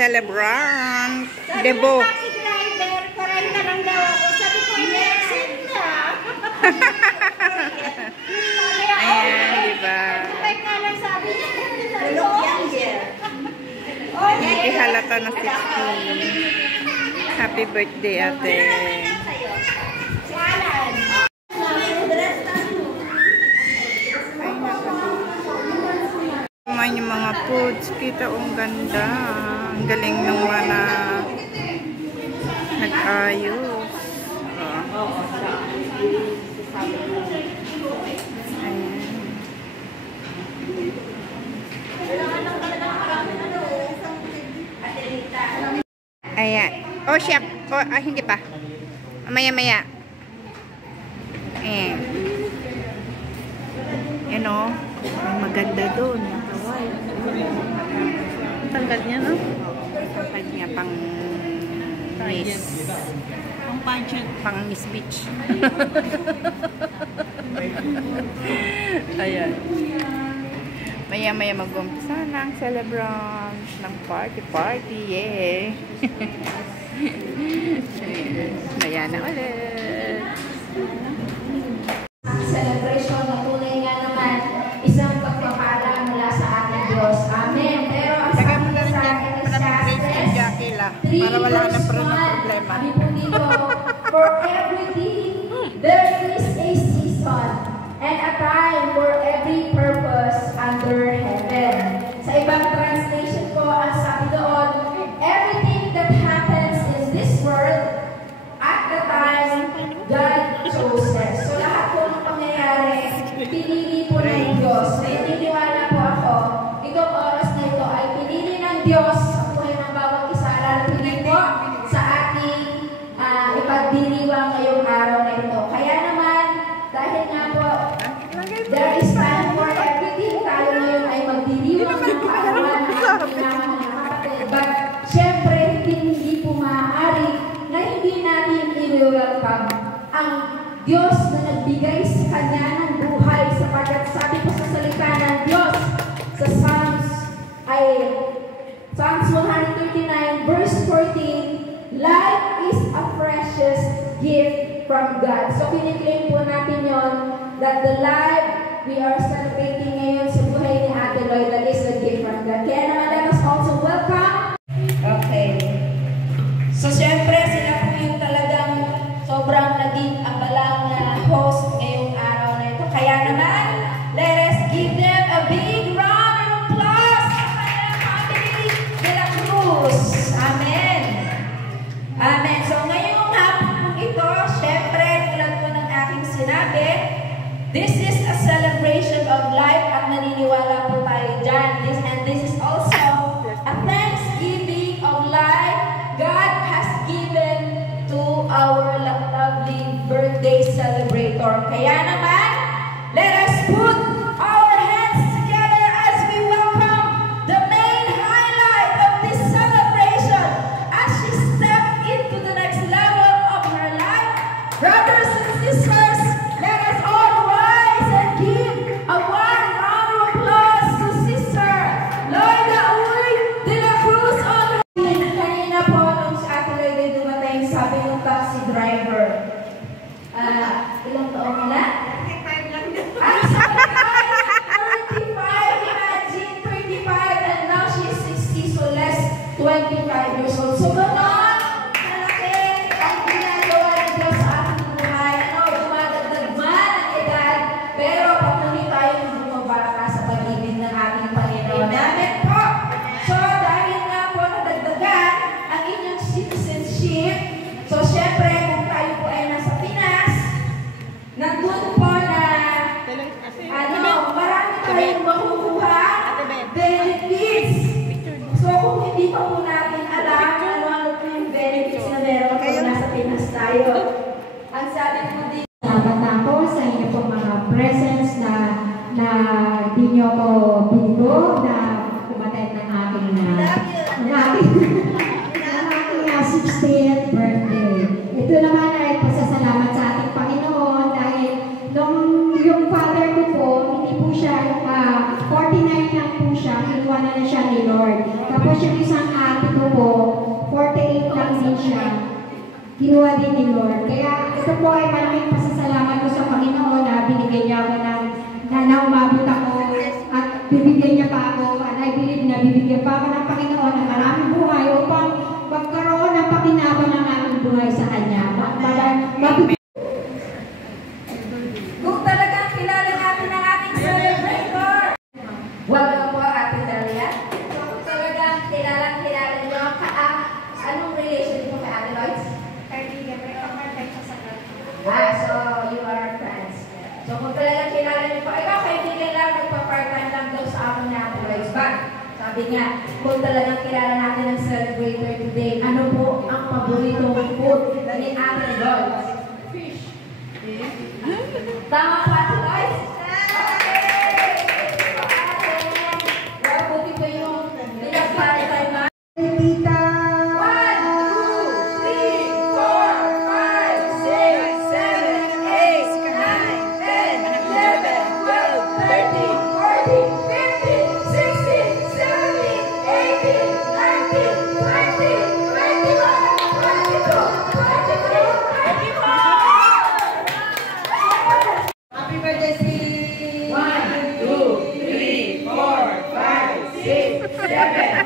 celebrant. Debo. Sabi ng driver, 40 lang daw ako. Sabi ko, i-exit na. Ayan, diba? Kahit nga lang sabi niya. Tulog yan, dear. Ihalata na 16. Happy birthday, ate. Kumain yung mga foods. Kita ang ganda. Ang galing ng mga nag-ayos. Ayan. Oh, siya. Oh, hindi pa. Maya-maya. Ayan. Yan o. May maganda doon. Tanggal niya, no? Tanggal niya pang Miss. Pang pageant. Pang Miss Beach. Ayan. Maya-maya mag-umpisa ng celebrant ng party. Yeah. Maya na ulit. Ang celebration na tunay nga naman isang pagpapala mula sa ating Diyos. Amen. Pero ang sabi niya sa akin is para wala na problema. Sabi po dito, for everything there is a season and a time for every purpose under heaven. Sa ibang translation po, ang sabi doon, everything that happens in this world at the time God chooses. So lahat po ng pangyayari, pinili po ng Diyos. Naniniwala po ako, itong oras na ito ay pinili ng Diyos sa buhay ng bawat isa, lalo po sa ating ipagdiriwang ngayong araw na ito. Kaya naman, dahil nga po, there is time for everything. Tayo ngayon ay magdiriwang ng kaarawan ng ating kapatid. But, syempre, hindi po maaari na hindi natin i-welcome ang Diyos na nagbigay sa Kanya ng buhay, sapagkat sabi po sa salita ng Diyos sa Psalms 139 verse 14, life is a precious gift from God. So, kiniklaim po natin yon that the life we are celebrating ngayon sa buhay ni Ate Lloyd, that is a gift from God. Kaya naman, let us also welcome. Okay. So, syempre, sila po yung talagang sobrang naging abalang na host ngayong araw na ito. Kaya naman, let us give them a big round of applause sa kanilang family de la Cruz. Amen. Amen. So, ngayong hapon ito, syempre, tulad po ng aking sinabi, this is a celebration of life at naniniwala po tayo dyan. This is also a thanksgiving of life God has given to our lovely birthday celebrator. Kaya naman, let us put our hands together as we welcome the main highlight of this celebration as she stepped into the next level of her life. Brothers and sisters, let us all rise and give a one round of applause to Sister Loida Uy de la Cruz on kanina po nung si Ate Loida dumating, sabi ng taxi driver, ilang taon ka na? 35 lang din. Ay, sabi ka, 35, imagine, 35, and now she's 60, so less 25 years old. So, ganon, malaki ang ginagawa ng Diyos sa ating buhay. Dumadagdag man ang edad, pero patuloy tayong bumabata sa pag-ibig ng ating Panginoon. Amen po! So, dahil nga po nadagdagan ang inyong citizenship, so, syempre, kung tayo po ay nasa Pinas, nandun po na, marami tayong makukuha benefits. So, kung hindi pa po natin alam ano po yung benefits na meron kung nasa Pinas tayo. Ang sabi po din, dapat ako sa inyo po mga presents na di nyo ko binigo na kumaten ng aking 60th birthday. Ito naman ay pasasalamat sa ating Panginoon dahil nung yung father ko po, hindi po siya, 49 lang po siya, kinuha na siya ni Lord. Tapos yung isang ate ko po, ginawa din ni Lord. Kaya ito po ay malaking pasasalamat ko sa Panginoon na binigyan niya ako na umabot ako at bibigyan niya pa ako. And I believe na bibigyan pa ako ng Panginoon ng maraming buhay upang magkaroon ng pakinabang ang aming buhay sa Kanya. Kung talagang kilala natin ang ating celebrator. Welcome po, Ate Dalia. So, kung talagang kilala niyo, anong relation mo kay Ate Lois? Kaibigan, may kamartay siya sa So you are friends. So, kung talagang kilala niyo po, ikaw kaibigan lang, nagpa-part-time lang daw sa akin ni Ate Lois. But, sabi niya, kung talagang kilala natin ang celebrator today, ano po ang paboritong food ni Ate Lois? Fish. Tama po, Ate Lois? Well, buti po yung nilagpare-time na. Tita! 1, 2, 3, 4, 5, 6, 7,